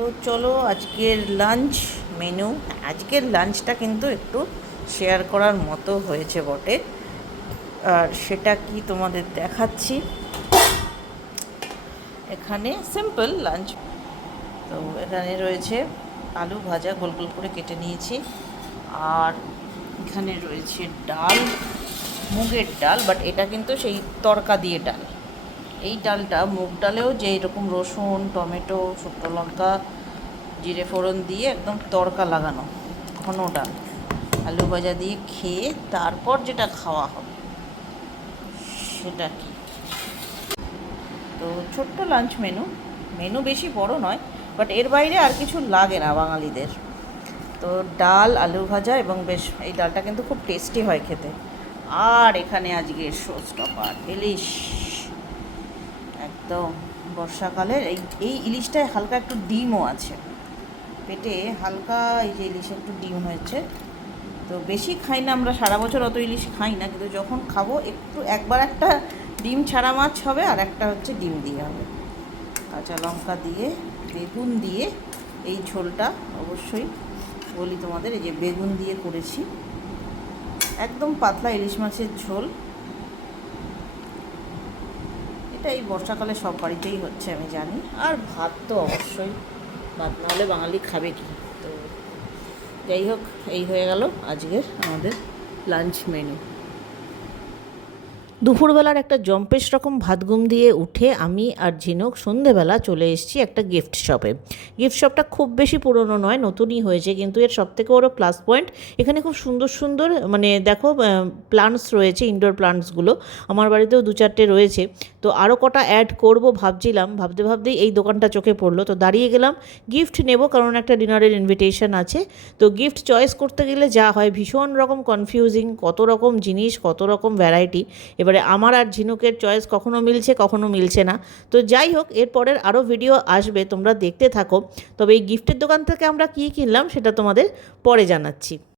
তো চলো আজকের লাঞ্চ মেনু। আজকের লাঞ্চটা কিন্তু একটু শেয়ার করার মতো হয়েছে বটে, আর সেটা কি তোমাদের দেখাচ্ছি। এখানে সিম্পল লাঞ্চ। তো এখানে রয়েছে আলু ভাজা, গোল গোল করে কেটে নিয়েছি, আর এখানে রয়েছে ডাল, মুগের ডাল, বাট এটা কিন্তু সেই তড়কা দিয়ে ডাল। এই ডালটা মুগ ডালেও যে এরকম রসুন, টমেটো, শুকনো লঙ্কা, জিরে ফোড়ন দিয়ে একদম তড়কা লাগানো ঘন ডাল, আলু ভাজা দিয়ে খেয়ে তারপর যেটা খাওয়া হবে সেটা কি। তো ছোট্ট লাঞ্চ মেনু বেশি বড় নয়, বাট এর বাইরে আর কিছু লাগে না বাঙালিদের। তো ডাল, আলু ভাজা, এবং বেশ এই ডালটা কিন্তু খুব টেস্টি হয় খেতে। আর এখানে আজকে শোস্টপার ইলিশ, একদম বর্ষাকালের এই ইলিশটায় হালকা একটু ডিমও আছে, পেটে হালকা এই যে ইলিশে একটু ডিম হয়েছে। তো বেশি খাই না আমরা, সারা বছর অত ইলিশ খাই না, কিন্তু যখন খাবো একটু একবার একটা ডিম ছাড়া মাছ হবে, আর একটা হচ্ছে ডিম দিয়ে হবে। কাঁচা লঙ্কা দিয়ে, বেগুন দিয়ে এই ঝোলটা অবশ্যই বলি তোমাদের, এই যে বেগুন দিয়ে করেছি, একদম পাতলা ইলিশ মাছের ঝোল। এটা এই বর্ষাকালে সব বাড়িতেই হচ্ছে আমি জানি। আর ভাত তো অবশ্যই, ভাত না হলে বাঙালি খাবে কি। তো যাই হোক, এই হয়ে গেল আজকের আমাদের লাঞ্চ মেনু। দুপুরবেলার একটা জম্পেশ রকম ভাতঘুম দিয়ে উঠে আমি আর ঝিনুক সন্ধেবেলা চলে এসেছি একটা গিফট শপে। গিফট শপটা খুব বেশি পুরনো নয়, নতুনই হয়েছে, কিন্তু এর সবথেকে বড় প্লাস পয়েন্ট এখানে খুব সুন্দর সুন্দর মানে দেখো প্লান্টস রয়েছে, ইনডোর প্লান্টসগুলো আমার বাড়িতেও 2-4টে রয়েছে। তো আরও কটা অ্যাড করব ভাবছিলাম, ভাবতে ভাবতেই এই দোকানটা চোখে পড়লো। তো দাঁড়িয়ে গেলাম, গিফট নেব, কারণ একটা ডিনারের ইনভিটেশন আছে। তো গিফট চয়েস করতে গেলে যা হয়, ভীষণ রকম কনফিউজিং, কত রকম জিনিস, কত রকম ভ্যারাইটি। এবারে আমার আর ঝিনুকের চয়েস কখনো মিলছে, কখনো মিলছে না। তো যাই হোক, এরপরের আরও ভিডিও আসবে, তোমরা দেখতে থাকো। তবে এই গিফটের দোকান থেকে আমরা কী কিনলাম সেটা তোমাদের পরে জানাচ্ছি।